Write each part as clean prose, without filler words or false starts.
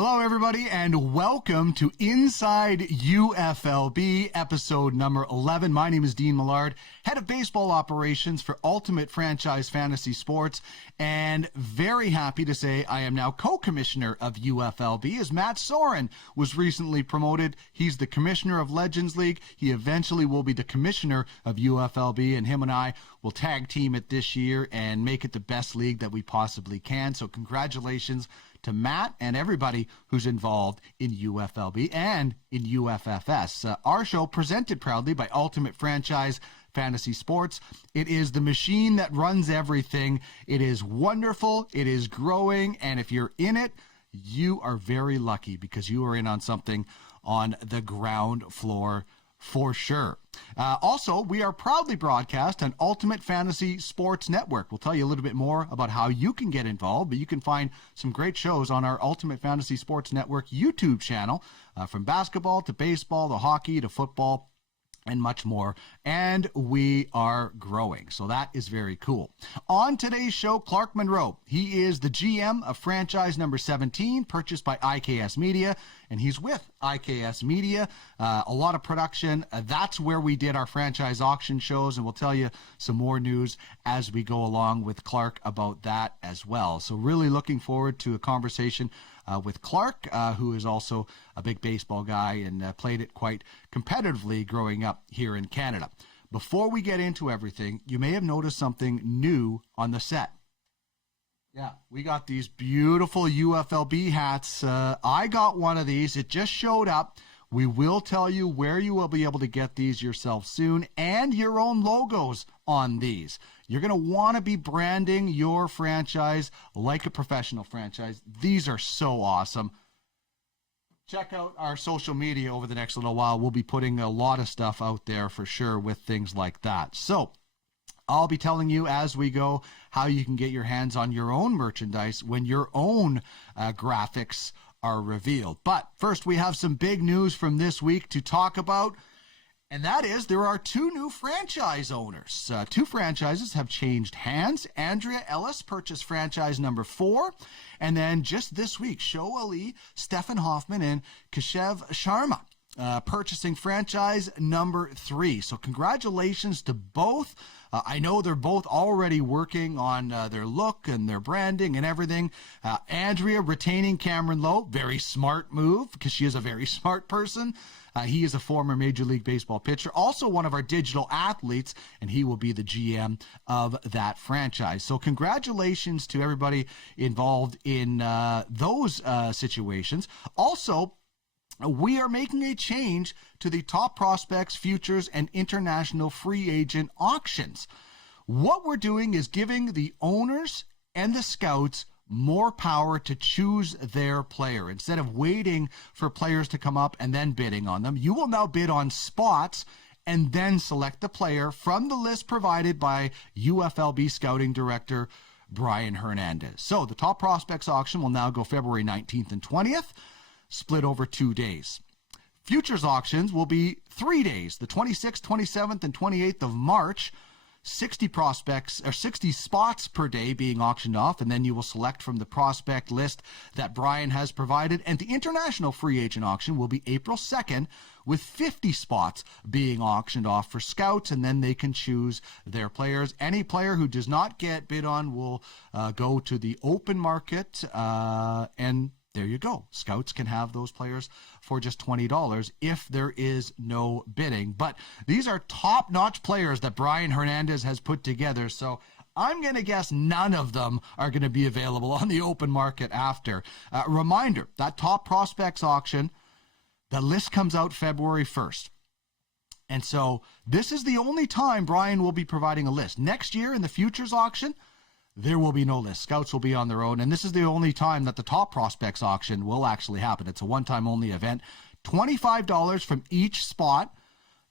Hello, everybody, and welcome to Inside UFLB, episode number 11. My name is Dean Ballard, head of baseball operations for Ultimate Franchise Fantasy Sports, and very happy to say I am now co-commissioner of UFLB, as Matt Soren was recently promoted. He's the commissioner of Legends League. He eventually will be the commissioner of UFLB, and him and I will tag team it this year and make it the best league that we possibly can. So congratulations to Matt and everybody who's involved in UFLB and in UFFS. Our show presented proudly by Ultimate Franchise Fantasy Sports. It is the machine that runs everything. It is wonderful. It is growing. And if you're in it, you are very lucky because you are in on something on the ground floor for sure. Also, we are proudly broadcast on Ultimate Fantasy Sports Network. We'll tell you a little bit more about how you can get involved, but you can find some great shows on our Ultimate Fantasy Sports Network YouTube channel, from basketball to baseball to hockey to football and much more. And we are growing, so that is very cool. On today's show, Clark Munroe. He is the GM of franchise number 17, purchased by IKS Media, and he's with IKS Media. A lot of production. That's where we did our franchise auction shows, and we'll tell you some more news as we go along with Clark about that as well. So really looking forward to a conversation with Clark, who is also a big baseball guy and played it quite competitively growing up here in Canada. Before we get into everything, you may have noticed something new on the set. Yeah, we got these beautiful UFLB hats. I got one of these. It just showed up. We will tell you where you will be able to get these yourself soon and your own logos on these. You're going to want to be branding your franchise like a professional franchise. These are so awesome. Check out our social media over the next little while. We'll be putting a lot of stuff out there for sure with things like that. So I'll be telling you as we go how you can get your hands on your own merchandise when your own graphics are revealed. But first, we have some big news from this week to talk about, and that is there are two new franchise owners. Two franchises have changed hands. Andrea Ellis purchased franchise number 4, and then just this week, Sho Ali, Stefan Hoffman, and Keshav Sharma purchasing franchise number 3. So congratulations to both. I know they're both already working on their look and their branding and everything. Andrea retaining Cameron Lowe, very smart move because she is a very smart person. He is a former Major League Baseball pitcher, also one of our digital athletes, and he will be the GM of that franchise. So congratulations to everybody involved in those situations. Also, we are making a change to the top prospects, futures, and international free agent auctions. What we're doing is giving the owners and the scouts more power to choose their player. Instead of waiting for players to come up and then bidding on them, you will now bid on spots and then select the player from the list provided by UFLB Scouting Director Brian Hernandez. So the top prospects auction will now go February 19th and 20th. Split over 2 days. Futures auctions will be 3 days, the 26th, 27th, and 28th of March. 60 prospects or 60 spots per day being auctioned off, and then you will select from the prospect list that Brian has provided. And the international free agent auction will be April 2nd, with 50 spots being auctioned off for scouts, and then they can choose their players. Any player who does not get bid on will go to the open market, and there you go. Scouts can have those players for just $20 if there is no bidding. But these are top-notch players that Brian Hernandez has put together, so I'm going to guess none of them are going to be available on the open market after. Reminder, that top prospects auction, the list comes out February 1st. And so this is the only time Brian will be providing a list. Next year in the futures auction, there will be no list. Scouts will be on their own, and this is the only time that the top prospects auction will actually happen. It's a one-time only event. $25 from each spot.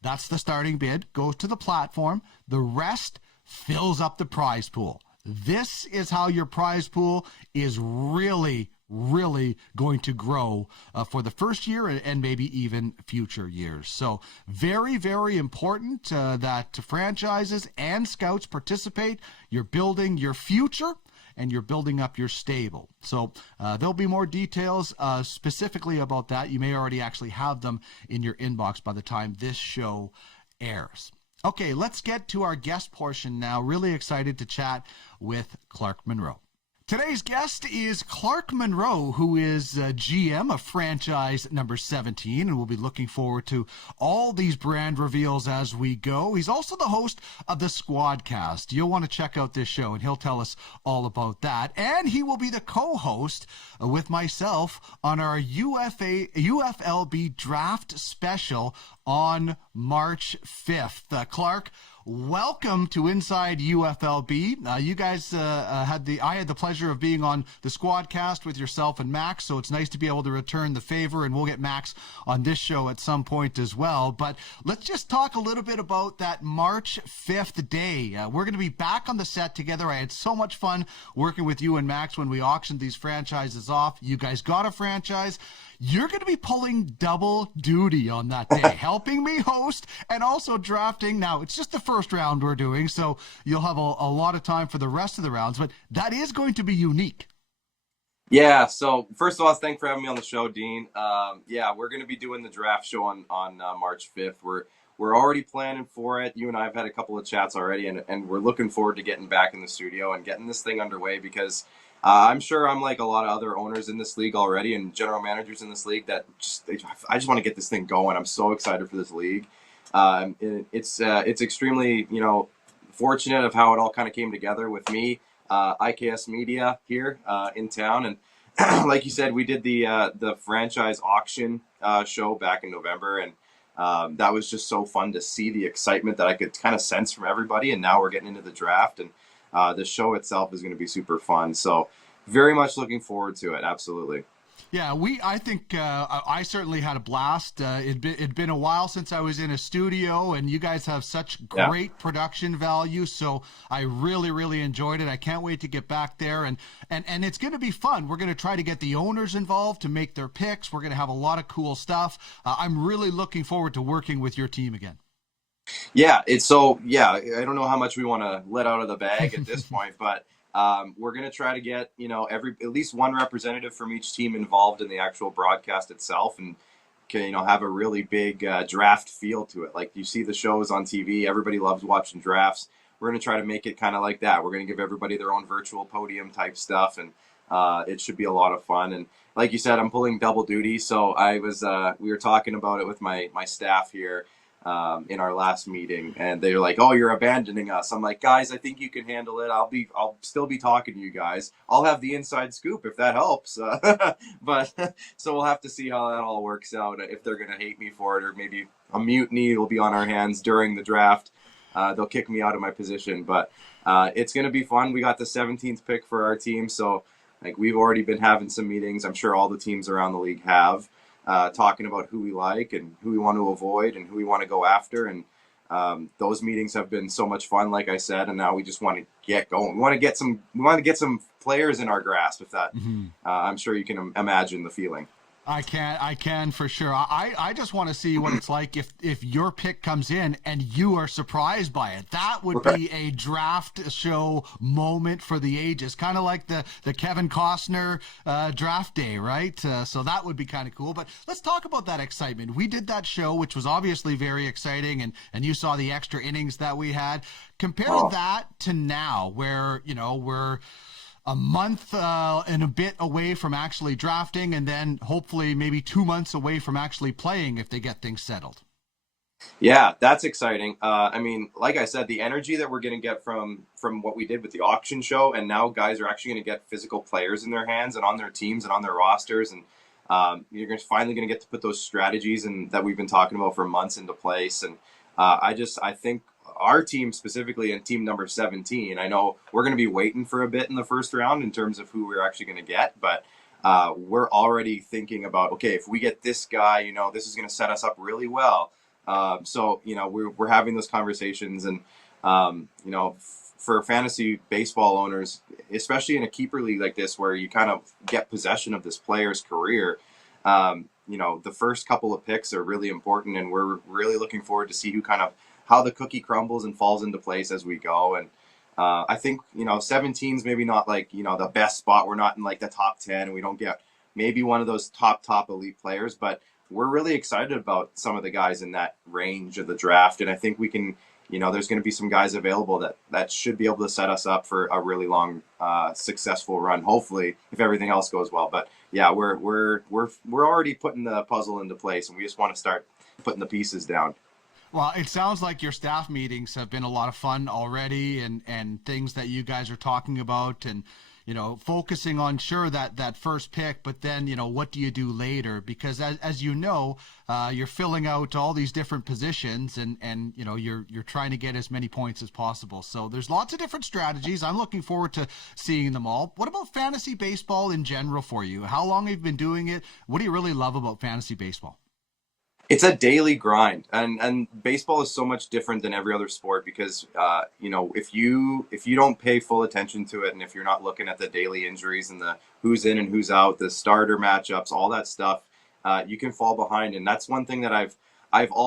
That's the starting bid. Goes to the platform. The rest fills up the prize pool. This is how your prize pool is really going to grow for the first year and maybe even future years. So very important that franchises and scouts participate. You're building your future, and you're building up your stable. So there'll be more details specifically about that. You may already actually have them in your inbox by the time this show airs. Okay, let's get to our guest portion now. Really excited to chat with Clark Munroe. Today's guest is Clark Munroe, who is GM of franchise number 17, and we'll be looking forward to all these brand reveals as we go. He's also the host of the Squadcast. You'll want to check out this show, and he'll tell us all about that. And he will be the co-host with myself on our UFLB draft special on March 5th. Clark, welcome to Inside UFLB. You guys I had the pleasure of being on the Squadcast with yourself and Max, so it's nice to be able to return the favor, and we'll get Max on this show at some point as well. But let's just talk a little bit about that March 5th day. We're going to be back on the set together. I had so much fun working with you and Max when we auctioned these franchises off. You guys got a franchise. You're going to be pulling double duty on that day, helping me host and also drafting. Now, it's just the first round we're doing, so you'll have a lot of time for the rest of the rounds, but that is going to be unique. Yeah, so first of all, thanks for having me on the show, Dean. We're going to be doing the draft show on March 5th. We're already planning for it. You and I have had a couple of chats already, and we're looking forward to getting back in the studio and getting this thing underway because I'm sure I'm like a lot of other owners in this league already and general managers in this league that I just want to get this thing going. I'm so excited for this league. It's extremely, fortunate of how it all kind of came together with me, IKS Media here in town. And like you said, we did the franchise auction show back in November, and that was just so fun to see the excitement that I could kind of sense from everybody. And now we're getting into the draft, and the show itself is going to be super fun. So very much looking forward to it. Absolutely. Yeah, I think I certainly had a blast. It'd been a while since I was in a studio, and you guys have such great production value. So I really, really enjoyed it. I can't wait to get back there, and it's going to be fun. We're going to try to get the owners involved to make their picks. We're going to have a lot of cool stuff. I'm really looking forward to working with your team again. Yeah, I don't know how much we want to let out of the bag at this point, but we're going to try to get, at least one representative from each team involved in the actual broadcast itself, and can, have a really big draft feel to it. Like you see the shows on TV, everybody loves watching drafts. We're going to try to make it kind of like that. We're going to give everybody their own virtual podium type stuff, and it should be a lot of fun. And like you said, I'm pulling double duty. So we were talking about it with my staff here in our last meeting, and they were like, "Oh, you're abandoning us." I'm like, "Guys, I think you can handle it. I'll still be talking to you guys. I'll have the inside scoop if that helps." But so we'll have to see how that all works out. If they're gonna hate me for it, or maybe a mutiny will be on our hands during the draft. They'll kick me out of my position, but it's gonna be fun. We got the 17th pick for our team, so like we've already been having some meetings. I'm sure all the teams around the league have. Talking about who we like and who we want to avoid and who we want to go after. And those meetings have been so much fun, like I said, and now we just want to get going. We want to get some players in our grasp, if that, I'm sure you can imagine the feeling. I can for sure. I just want to see what it's like if your pick comes in and you are surprised by it. That would be a draft show moment for the ages, kind of like the Kevin Costner draft day, right? So that would be kind of cool. But let's talk about that excitement. We did that show, which was obviously very exciting, and you saw the extra innings that we had. Compare that to now, where we're a month and a bit away from actually drafting, and then hopefully maybe 2 months away from actually playing if they get things settled. Yeah, that's exciting. I mean, like I said, the energy that we're going to get from what we did with the auction show, and now guys are actually going to get physical players in their hands and on their teams and on their rosters, and you're finally going to get to put those strategies and that we've been talking about for months into place. And I think our team specifically, and team number 17, I know we're going to be waiting for a bit in the first round in terms of who we're actually going to get, but we're already thinking about, okay, if we get this guy, this is going to set us up really well. So we're having those conversations, and for fantasy baseball owners, especially in a keeper league like this, where you kind of get possession of this player's career, the first couple of picks are really important, and we're really looking forward to see how the cookie crumbles and falls into place as we go. And I think, 17's maybe not like, the best spot. We're not in like the top 10, and we don't get maybe one of those top elite players, but we're really excited about some of the guys in that range of the draft. And I think we can, there's going to be some guys available that should be able to set us up for a really long, successful run, hopefully, if everything else goes well. But yeah, we're already putting the puzzle into place, and we just want to start putting the pieces down. Well, it sounds like your staff meetings have been a lot of fun already, and things that you guys are talking about, and focusing on sure that first pick, but then what do you do later? Because as you're filling out all these different positions, and you're trying to get as many points as possible. So there's lots of different strategies. I'm looking forward to seeing them all. What about fantasy baseball in general for you? How long have you been doing it? What do you really love about fantasy baseball? It's a daily grind, and baseball is so much different than every other sport because if you don't pay full attention to it, and if you're not looking at the daily injuries and the who's in and who's out, the starter matchups, all that stuff, you can fall behind. And that's one thing that I've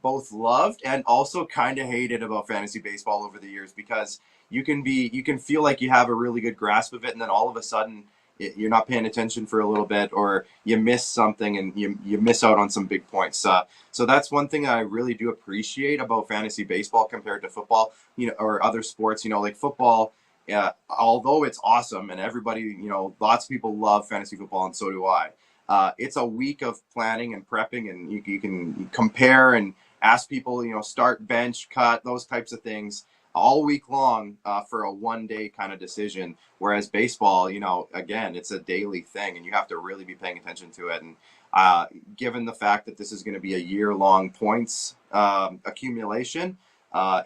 both loved and also kind of hated about fantasy baseball over the years, because you can feel like you have a really good grasp of it, and then all of a sudden you're not paying attention for a little bit, or you miss something and you miss out on some big points. So that's one thing that I really do appreciate about fantasy baseball compared to football, or other sports, like football. Although it's awesome and everybody, lots of people love fantasy football, and so do I. It's a week of planning and prepping, and you can compare and ask people, start, bench, cut, those types of things all week long, for a one-day kind of decision. Whereas baseball, again, it's a daily thing, and you have to really be paying attention to it. And given the fact that this is going to be a year-long points accumulation,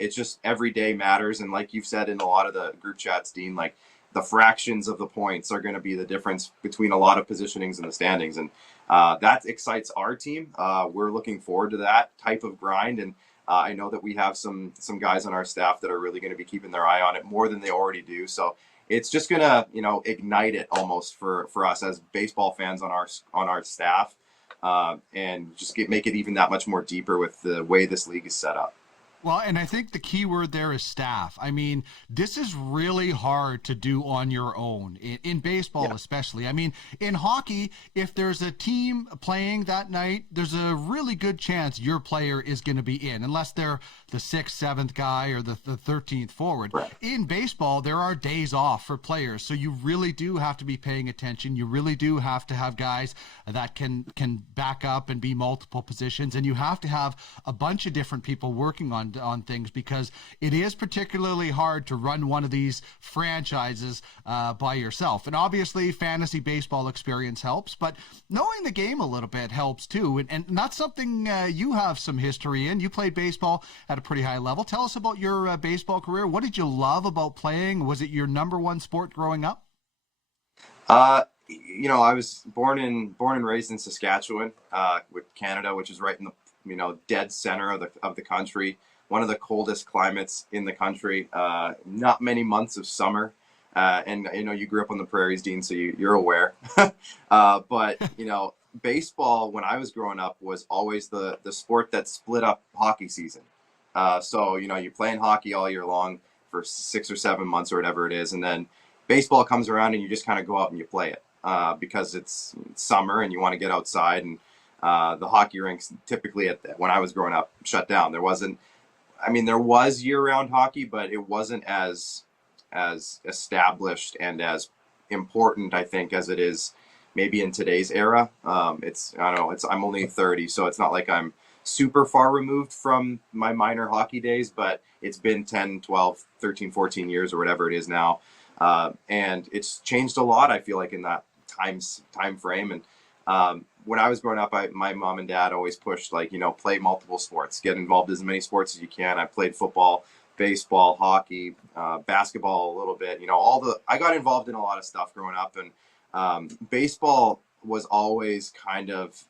it's just every day matters. And like you've said in a lot of the group chats, Dean, like the fractions of the points are going to be the difference between a lot of positionings in the standings. And that excites our team. We're looking forward to that type of grind. And I know that we have some guys on our staff that are really going to be keeping their eye on it more than they already do. So it's just going to, ignite it almost for us as baseball fans on our staff, and just make it even that much more deeper with the way this league is set up. Well, and I think the key word there is staff. I mean, this is really hard to do on your own, in baseball especially. I mean, in hockey, if there's a team playing that night, there's a really good chance your player is going to be in, unless they're the 6th, 7th guy or the 13th forward. Right. In baseball, there are days off for players, so you really do have to be paying attention. You really do have to have guys that can back up and be multiple positions, and you have to have a bunch of different people working on things, because it is particularly hard to run one of these franchises by yourself. And obviously fantasy baseball experience helps, but knowing the game a little bit helps too. And that's something you have some history in. You played baseball at a pretty high level. Tell us about your baseball career. What did you love about playing? Was it your number one sport growing up? I was born and raised in Saskatchewan, with Canada, which is right in the dead center of the country. One of the coldest climates in the country. Not many months of summer, and you grew up on the prairies, Dean, so you're aware. But baseball when I was growing up was always the sport that split up hockey season. So you're playing hockey all year long for 6 or 7 months or whatever it is, and then baseball comes around and you just kind of go out and you play it, because it's summer and you want to get outside. And the hockey rinks typically when I was growing up shut down. There was year-round hockey, but it wasn't as established and as important, I think, as it is maybe in today's era. I'm only 30, so it's not like I'm super far removed from my minor hockey days, but it's been 10, 12, 13, 14 years or whatever it is now. And it's changed a lot, I feel like, in that time frame. And when I was growing up, my mom and dad always pushed, play multiple sports, get involved as many sports as you can. I played football, baseball, hockey, basketball a little bit. I got involved in a lot of stuff growing up, and baseball was always kind of,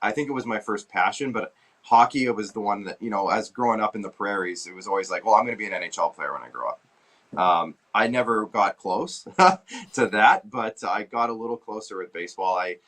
I think it was my first passion, but hockey, it was the one that, as growing up in the prairies, it was always like, well, I'm going to be an NHL player when I grow up. I never got close to that, but I got a little closer with baseball. I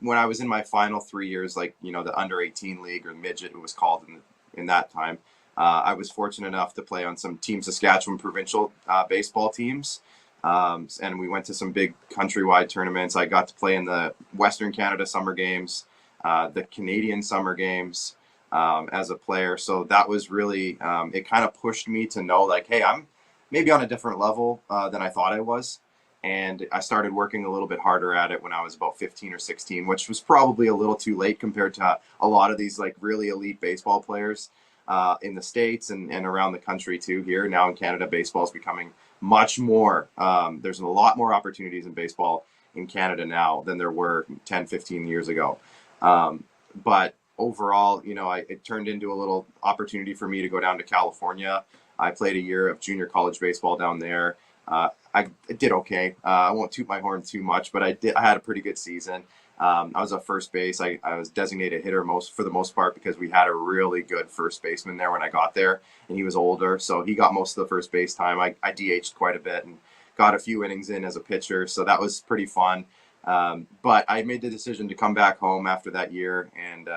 when I was in my final 3 years, the under 18 league, or midget it was called in that time, I was fortunate enough to play on some Team Saskatchewan provincial baseball teams. And we went to some big countrywide tournaments. I got to play in the Western Canada Summer Games, the Canadian Summer Games as a player. So that was really, it kind of pushed me to know like, hey, I'm maybe on a different level than I thought I was. And I started working a little bit harder at it when I was about 15 or 16, which was probably a little too late compared to a lot of these like really elite baseball players in the States and around the country too. Here now in Canada, baseball is becoming much more. There's a lot more opportunities in baseball in Canada now than there were 10, 15 years ago. But overall, it turned into a little opportunity for me to go down to California. I played a year of junior college baseball down there. I did okay. I won't toot my horn too much, but I had a pretty good season. I was a first base. I was designated hitter for the most part because we had a really good first baseman there when I got there, and he was older, so he got most of the first base time. I DH'd quite a bit and got a few innings in as a pitcher, so that was pretty fun. But I made the decision to come back home after that year and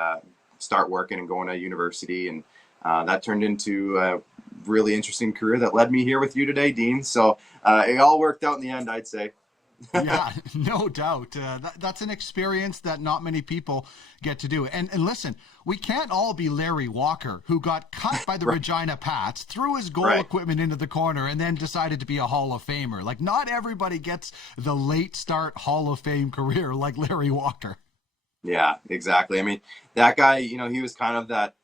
start working and going to university, and that turned into a really interesting career that led me here with you today, Dean. So it all worked out in the end, I'd say. Yeah, no doubt. That's an experience that not many people get to do. And listen, we can't all be Larry Walker, who got cut by the Regina Pats, threw his goal equipment into the corner, and then decided to be a Hall of Famer. Like, not everybody gets the late start Hall of Fame career like Larry Walker. Yeah, exactly. I mean, that guy, he was kind of that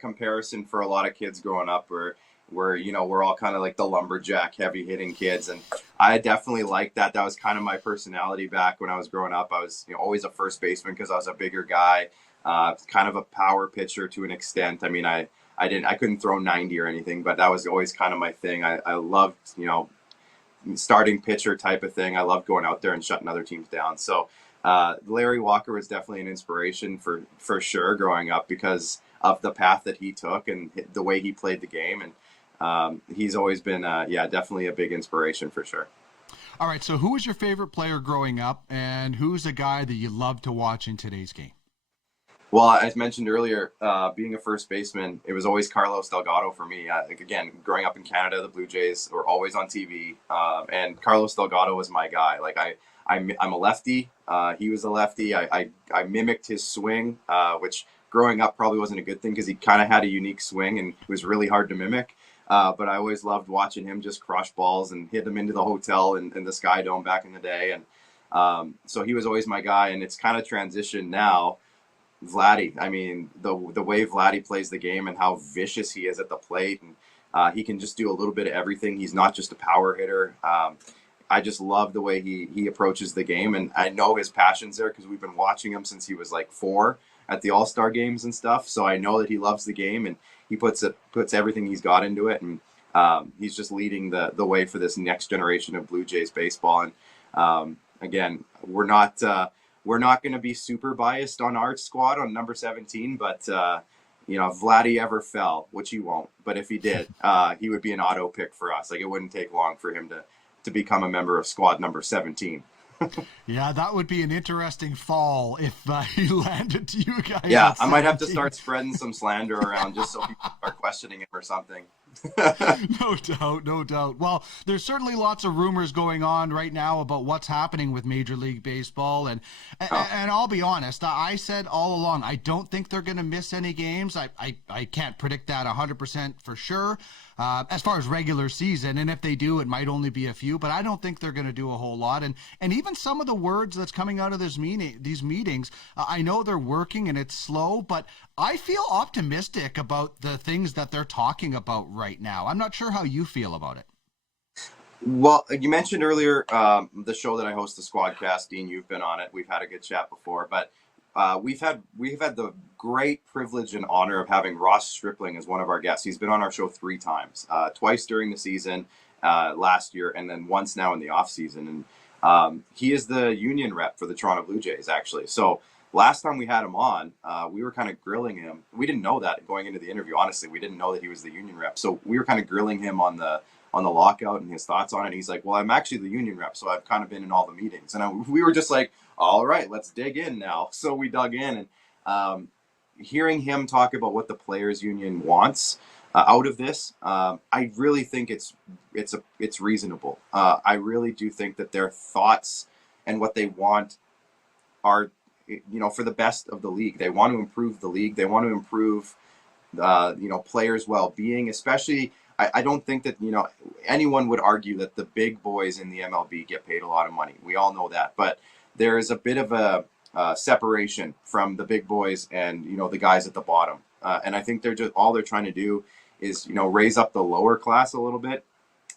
comparison for a lot of kids growing up where we're all kind of like the lumberjack heavy hitting kids, and I definitely liked that. That was kind of my personality back when I was growing up. I was always a first baseman because I was a bigger guy, kind of a power pitcher to an extent. I mean, I couldn't throw 90 or anything, but that was always kind of my thing. I loved starting pitcher type of thing. I loved going out there and shutting other teams down. So Larry Walker was definitely an inspiration for sure growing up because of the path that he took and the way he played the game. And he's always been, definitely a big inspiration for sure. All right. So who was your favorite player growing up, and who's a guy that you love to watch in today's game? Well, as mentioned earlier, being a first baseman, it was always Carlos Delgado for me. Again, growing up in Canada, the Blue Jays were always on TV, and Carlos Delgado was my guy. Like I'm a lefty. He was a lefty. I mimicked his swing, which growing up probably wasn't a good thing because he kind of had a unique swing and it was really hard to mimic. But I always loved watching him just crush balls and hit them into the hotel and the Sky Dome back in the day. And so he was always my guy. And it's kind of transitioned now. Vladdy, I mean, the way Vladdy plays the game and how vicious he is at the plate. And he can just do a little bit of everything. He's not just a power hitter. I just love the way he approaches the game. And I know his passion's there because we've been watching him since he was like 4 at the All-Star games and stuff. So I know that he loves the game and he puts everything he's got into it. And he's just leading the way for this next generation of Blue Jays baseball. And again, we're not going to be super biased on our squad on number 17, but if Vladdy ever fell, which he won't, but if he did, he would be an auto pick for us. Like, it wouldn't take long for him to become a member of squad number 17. Yeah, that would be an interesting fall if he landed to you guys. Yeah, I might have to start spreading some slander around just so people are questioning him or something. No doubt. Well, there's certainly lots of rumors going on right now about what's happening with Major League Baseball. And I'll be honest, I said all along, I don't think they're going to miss any games. I can't predict that 100% for sure as far as regular season. And if they do, it might only be a few, but I don't think they're going to do a whole lot. And even some of the words that's coming out of these meetings, I know they're working and it's slow, but I feel optimistic about the things that they're talking about right now. I'm not sure how you feel about it. Well, you mentioned earlier the show that I host, the Squadcast. Dean, you've been on it. We've had a good chat before, but we've had the great privilege and honor of having Ross Stripling as one of our guests. He's been on our show 3 times, twice during the season last year, and then once now in the off season. And he is the union rep for the Toronto Blue Jays, actually. So last time we had him on, we were kind of grilling him. We didn't know that going into the interview. Honestly, we didn't know that he was the union rep. So we were kind of grilling him on the lockout and his thoughts on it. He's like, well, I'm actually the union rep, so I've kind of been in all the meetings. And we were just like, all right, let's dig in now. So we dug in, and hearing him talk about what the players union wants out of this, I really think it's reasonable. I really do think that their thoughts and what they want are, for the best of the league. They want to improve the league. They want to improve, players' well-being. Especially, I don't think that anyone would argue that the big boys in the MLB get paid a lot of money. We all know that, but there is a bit of a separation from the big boys and the guys at the bottom. And I think they're trying to do is raise up the lower class a little bit.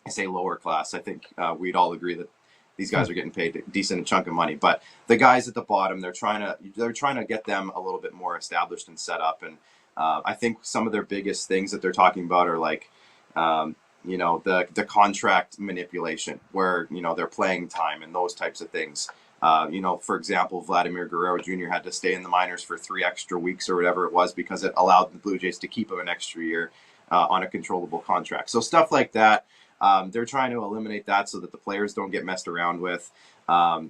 I say lower class. I think we'd all agree that these guys are getting paid a decent chunk of money, but the guys at the bottom, they're trying to get them a little bit more established and set up. And I think some of their biggest things that they're talking about are like, the contract manipulation, where their playing time and those types of things. For example, Vladimir Guerrero Jr. had to stay in the minors for 3 extra weeks or whatever it was because it allowed the Blue Jays to keep him an extra year on a controllable contract. So stuff like that. They're trying to eliminate that so that the players don't get messed around with.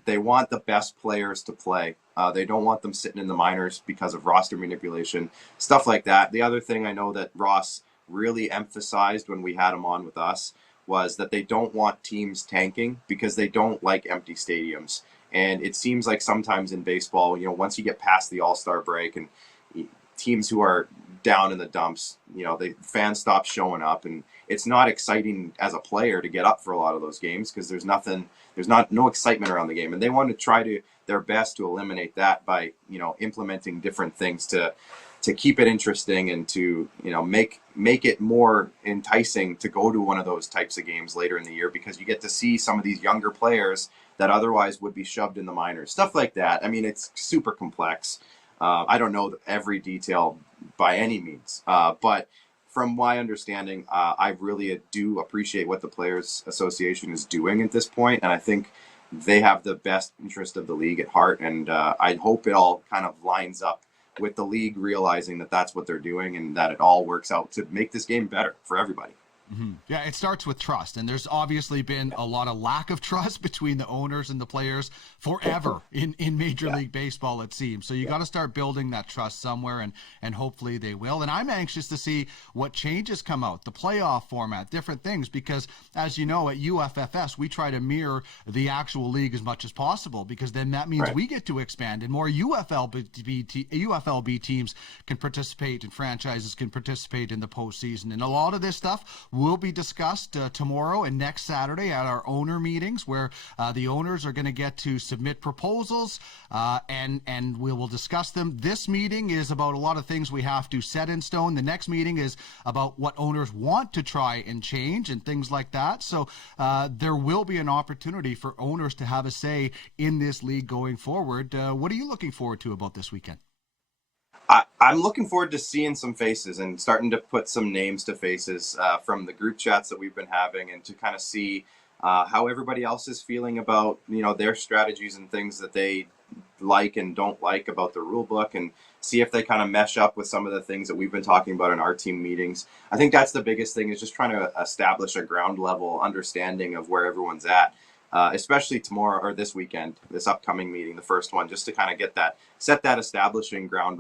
They want the best players to play. They don't want them sitting in the minors because of roster manipulation, stuff like that. The other thing I know that Ross really emphasized when we had him on with us was that they don't want teams tanking because they don't like empty stadiums. And it seems like sometimes in baseball, once you get past the All-Star break and teams who are down in the dumps, the fans stop showing up, and it's not exciting as a player to get up for a lot of those games because there's no excitement around the game. And they want to try their best to eliminate that by, implementing different things to keep it interesting and to, make it more enticing to go to one of those types of games later in the year, because you get to see some of these younger players that otherwise would be shoved in the minors, stuff like that. I mean, it's super complex. I don't know every detail by any means, but from my understanding, I really do appreciate what the Players Association is doing at this point, and I think they have the best interest of the league at heart, and I hope it all kind of lines up with the league realizing that that's what they're doing and that it all works out to make this game better for everybody. Mm-hmm. Yeah, it starts with trust, and there's obviously been a lot of lack of trust between the owners and the players forever in Major League Baseball, it seems. So you got to start building that trust somewhere, and hopefully they will. And I'm anxious to see what changes come out, the playoff format, different things, because as you know, at UFFS, we try to mirror the actual league as much as possible, because then that means we get to expand and more UFLB teams can participate and franchises can participate in the postseason. And a lot of this stuff will be discussed tomorrow and next Saturday at our owner meetings, where the owners are going to get to submit proposals and we will discuss them. This meeting is about a lot of things we have to set in stone. The next meeting is about what owners want to try and change and things like that. So there will be an opportunity for owners to have a say in this league going forward. What are you looking forward to about this weekend? I'm looking forward to seeing some faces and starting to put some names to faces from the group chats that we've been having, and to kind of see how everybody else is feeling about their strategies and things that they like and don't like about the rule book, and see if they kind of mesh up with some of the things that we've been talking about in our team meetings. I think that's the biggest thing, is just trying to establish a ground level understanding of where everyone's at. Especially tomorrow or this weekend, this upcoming meeting, the first one, just to kind of set that establishing ground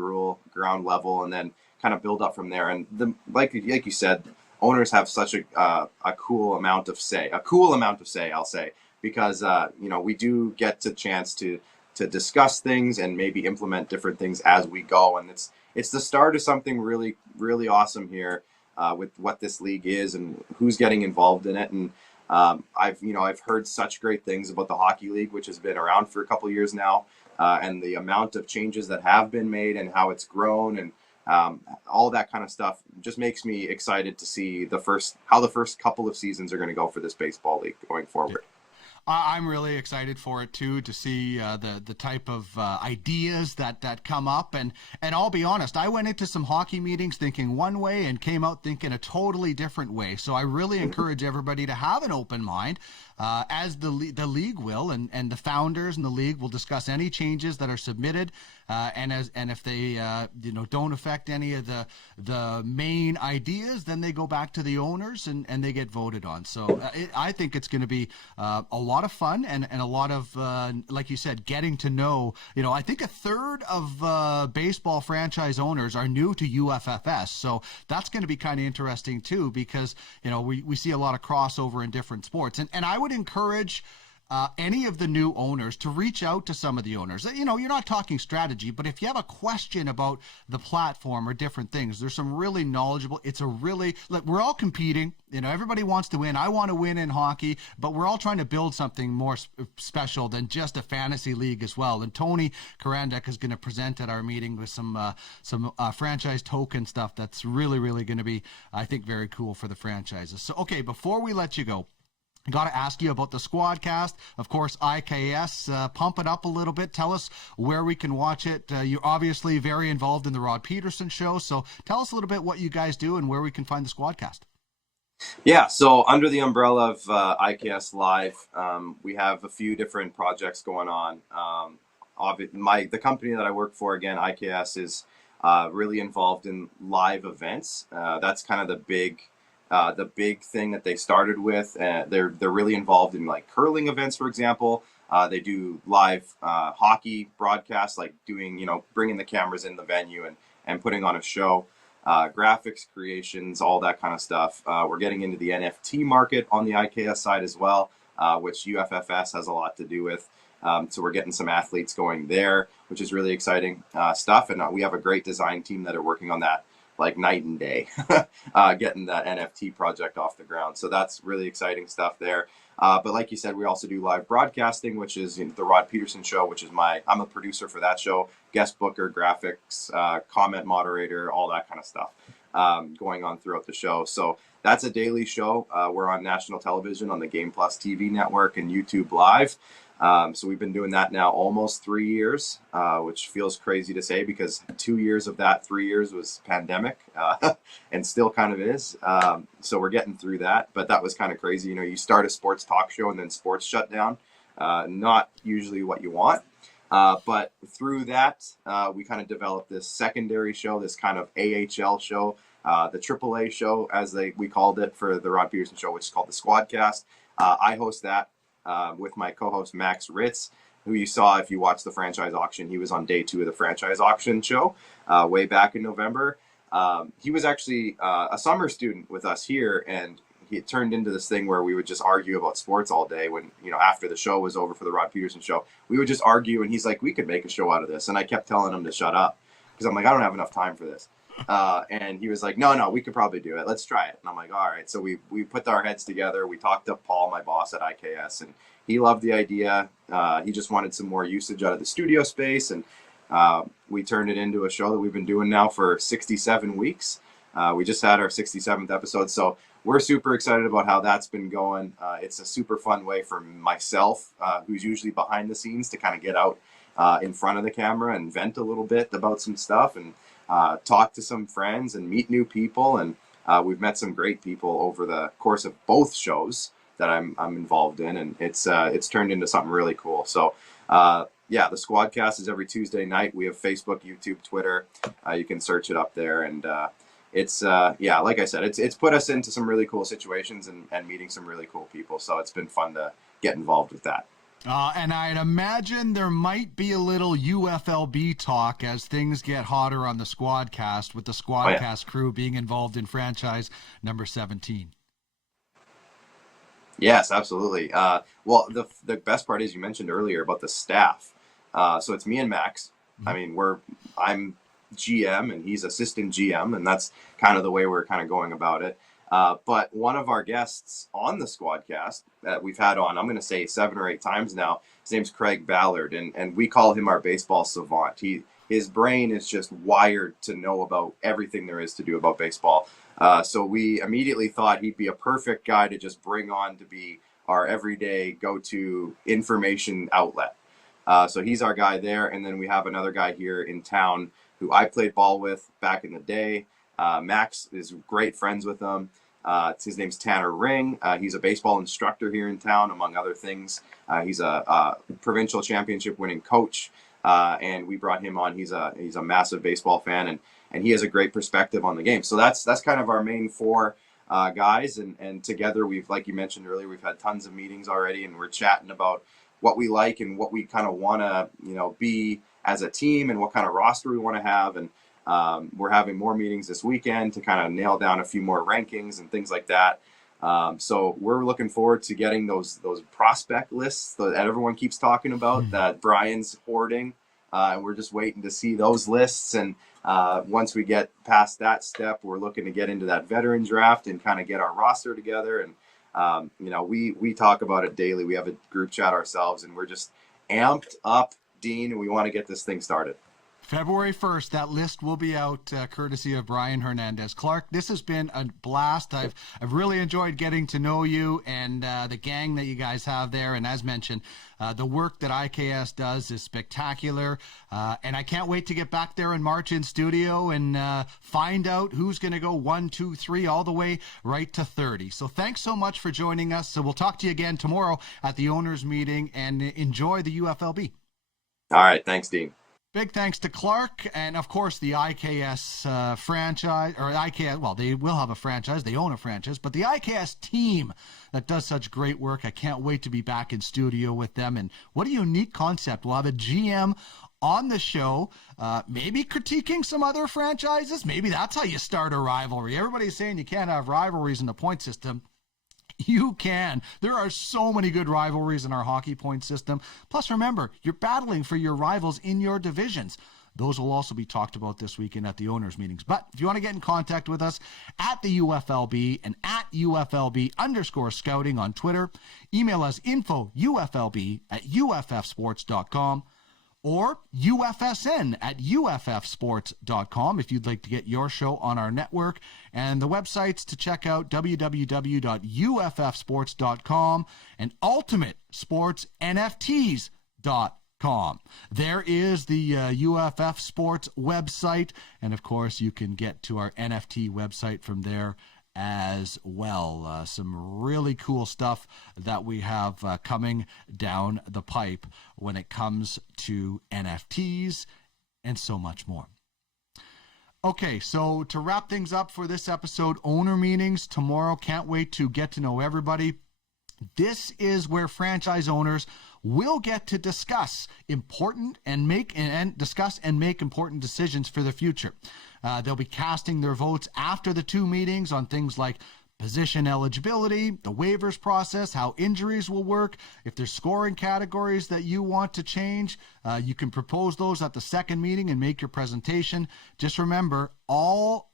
level, and then kind of build up from there. And like you said, owners have such a cool amount of say, I'll say, because we do get the chance to discuss things and maybe implement different things as we go, and it's the start of something really, really awesome here with what this league is and who's getting involved in it. And I've heard such great things about the hockey league, which has been around for a couple of years now, and the amount of changes that have been made and how it's grown, and all that kind of stuff just makes me excited to see how the first couple of seasons are going to go for this baseball league going forward. I'm really excited for it too, to see the type of ideas that come up, and I'll be honest, I went into some hockey meetings thinking one way and came out thinking a totally different way. So I really encourage everybody to have an open mind, as the league will, and the founders and the league will discuss any changes that are submitted, and if they don't affect any of the main ideas, then they go back to the owners and they get voted on. So I think it's going to be a lot lot of fun and a lot of, like you said, getting to know, I think a third of baseball franchise owners are new to UFFS. So that's going to be kind of interesting too, because, we see a lot of crossover in different sports. And I would encourage any of the new owners to reach out to some of the owners. You're not talking strategy, but if you have a question about the platform or different things, there's some really knowledgeable. Look, we're all competing. Everybody wants to win. I want to win in hockey, but we're all trying to build something more special than just a fantasy league as well. And Tony Karandek is going to present at our meeting with some franchise token stuff that's really, really going to be, I think, very cool for the franchises. So, okay, before we let you go, got to ask you about the Squadcast. Of course, IKS, pump it up a little bit. Tell us where we can watch it. You're obviously very involved in the Rod Peterson show, so tell us a little bit what you guys do and where we can find the Squadcast. Yeah, so under the umbrella of IKS Live, we have a few different projects going on. The company that I work for, again, IKS, is really involved in live events. That's kind of the big thing that they started with. They're really involved in like curling events, for example. They do live hockey broadcasts, like doing, bringing the cameras in the venue and putting on a show, graphics creations, all that kind of stuff. We're getting into the NFT market on the IKS side as well, which UFFS has a lot to do with. So we're getting some athletes going there, which is really exciting stuff. And we have a great design team that are working on that like night and day, getting that NFT project off the ground. So that's really exciting stuff there. But like you said, we also do live broadcasting, which is the Rod Peterson show, which is I'm a producer for that show, guest booker, graphics, comment moderator, all that kind of stuff going on throughout the show. So that's a daily show. We're on national television on the Game Plus TV network and YouTube Live. So we've been doing that now almost 3 years, which feels crazy to say because 2 years of that 3 years was pandemic and still kind of is. So we're getting through that, but that was kind of crazy. You start a sports talk show and then sports shut down. Not usually what you want. But through that, we kind of developed this secondary show, this kind of AHL show, the AAA show, as we called it for the Rod Peterson show, which is called the Squadcast. I host that. With my co-host Max Ritz, who you saw if you watched the franchise auction. He was on day 2 of the franchise auction show way back in November. He was actually a summer student with us here, and it turned into this thing where we would just argue about sports all day. When after the show was over for the Rod Peterson show, we would just argue, and he's like, "We could make a show out of this," and I kept telling him to shut up because I'm like, "I don't have enough time for this." And he was like, no, we could probably do it. Let's try it. And I'm like, all right. So we put our heads together. We talked to Paul, my boss at IKS, and he loved the idea. He just wanted some more usage out of the studio space. And we turned it into a show that we've been doing now for 67 weeks. We just had our 67th episode. So we're super excited about how that's been going. It's a super fun way for myself, who's usually behind the scenes, to kind of get out in front of the camera and vent a little bit about some stuff and talk to some friends and meet new people. And we've met some great people over the course of both shows that I'm involved in, and it's turned into something really cool. So the Squadcast is every Tuesday night. We have Facebook, YouTube, Twitter. You can search it up there, and it's like I said, it's put us into some really cool situations and meeting some really cool people. So it's been fun to get involved with that. And I'd imagine there might be a little UFLB talk as things get hotter on the Squadcast, with the Squadcast crew being involved in franchise number 17. Yes, absolutely. Well, the best part is you mentioned earlier about the staff. So it's me and Max. I mean, I'm GM and he's assistant GM, and that's kind of the way we're kind of going about it. But one of our guests on the Squadcast that we've had on, I'm going to say 7 or 8 times now, his name's Craig Ballard, and we call him our baseball savant. His brain is just wired to know about everything there is to do about baseball. So we immediately thought he'd be a perfect guy to just bring on to be our everyday go-to information outlet. So he's our guy there. And then we have another guy here in town who I played ball with back in the day. Max is great friends with him. His name's Tanner Ring. He's a baseball instructor here in town, among other things. He's a provincial championship winning coach. And we brought him on. He's a massive baseball fan, and he has a great perspective on the game. So that's kind of our main 4. guys, and together like you mentioned earlier, we've had tons of meetings already, and we're chatting about what we like and what we kind of want to, be as a team, and what kind of roster we want to have. And we're having more meetings this weekend to kind of nail down a few more rankings and things like that. So we're looking forward to getting those prospect lists that everyone keeps talking about, that Brian's hoarding. And we're just waiting to see those lists. And once we get past that step, we're looking to get into that veteran draft and kind of get our roster together. And, we talk about it daily. We have a group chat ourselves, and we're just amped up, Dean, and we want to get this thing started. February 1st, that list will be out courtesy of Brian Hernandez. Clark, this has been a blast. I've really enjoyed getting to know you and the gang that you guys have there. And as mentioned, the work that IKS does is spectacular. And I can't wait to get back there in March in studio and find out who's going to go 1, 2, 3, all the way right to 30. So thanks so much for joining us. So we'll talk to you again tomorrow at the owners meeting, and enjoy the UFLB. All right. Thanks, Dean. Big thanks to Clark, and of course the IKS franchise, or IKS, well, they will have a franchise, they own a franchise, but the IKS team that does such great work. I can't wait to be back in studio with them, and what a unique concept. We'll have a GM on the show, maybe critiquing some other franchises. Maybe that's how you start a rivalry. Everybody's saying you can't have rivalries in the point system. You can. There are so many good rivalries in our hockey point system. Plus, remember, you're battling for your rivals in your divisions. Those will also be talked about this weekend at the owners' meetings. But if you want to get in contact with us at the UFLB and at UFLB_scouting on Twitter, email us info@UFFsports.com. or UFSN at UFFsports.com if you'd like to get your show on our network. And the websites to check out, www.UFFsports.com and UltimateSportsNFTs.com. There is the UFF Sports website. And of course, you can get to our NFT website from there as well. Some really cool stuff that we have coming down the pipe when it comes to NFTs and so much more. Okay, so to wrap things up for this episode, owner meetings tomorrow. Can't wait to get to know everybody. This is where franchise owners will get to discuss important and make important decisions for the future. They'll be casting their votes after the two meetings on things like position eligibility, the waivers process, how injuries will work. If there's scoring categories that you want to change, you can propose those at the second meeting and make your presentation. Just remember, all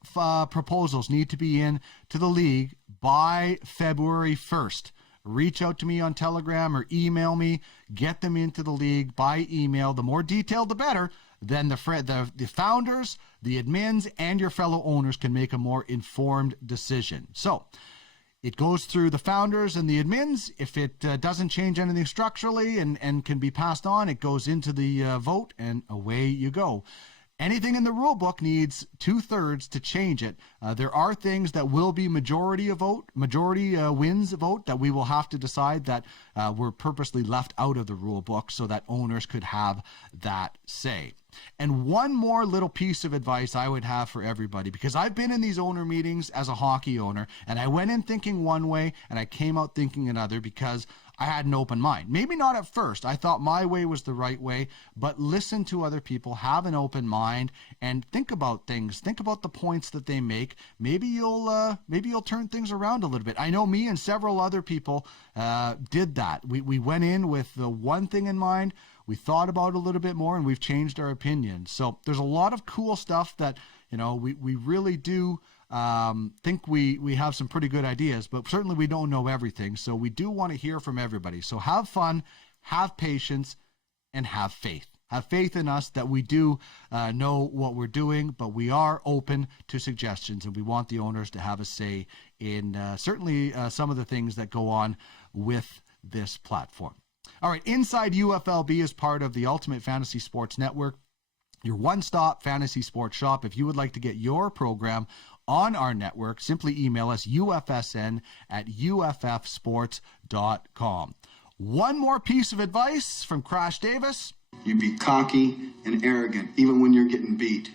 proposals need to be in to the league by February 1st. Reach out to me on Telegram or email me. Get them into the league by email. The more detailed, the better. Then the founders, the admins, and your fellow owners can make a more informed decision. So it goes through the founders and the admins. If it doesn't change anything structurally and can be passed on, it goes into the vote, and away you go. Anything in the rule book needs 2/3 to change it. There are things that will be majority wins vote that we will have to decide that were purposely left out of the rule book so that owners could have that say. And one more little piece of advice I would have for everybody, because I've been in these owner meetings as a hockey owner, and I went in thinking one way and I came out thinking another because I had an open mind. Maybe not at first. I thought my way was the right way, but listen to other people, have an open mind, and think about things. Think about the points that they make. Maybe you'll turn things around a little bit. I know me and several other people did that. We went in with the one thing in mind. We thought about it a little bit more, and we've changed our opinion. So there's a lot of cool stuff that we really do think we have some pretty good ideas, but certainly we don't know everything. So we do want to hear from everybody. So have fun, have patience, and have faith. Have faith in us that we do know what we're doing, but we are open to suggestions, and we want the owners to have a say in certainly some of the things that go on with this platform. All right, Inside UFLB is part of the Ultimate Fantasy Sports Network, your one-stop fantasy sports shop. If you would like to get your program on our network, simply email us UFSN@UFFsports.com. One more piece of advice from Crash Davis. You be cocky and arrogant even when you're getting beat.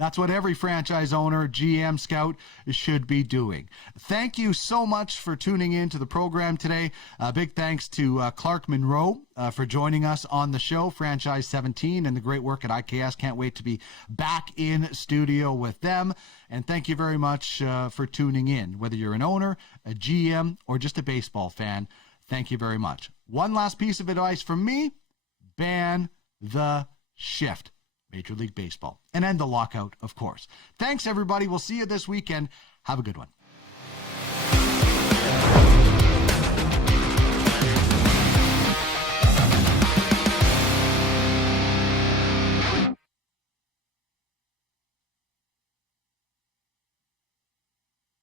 That's what every franchise owner, GM, scout should be doing. Thank you so much for tuning in to the program today. Big thanks to Clark Munroe for joining us on the show, Franchise 17, and the great work at IKS. Can't wait to be back in studio with them. And thank you very much for tuning in. Whether you're an owner, a GM, or just a baseball fan, thank you very much. One last piece of advice from me: ban the shift. Major League Baseball. And end the lockout, of course. Thanks, everybody. We'll see you this weekend. Have a good one.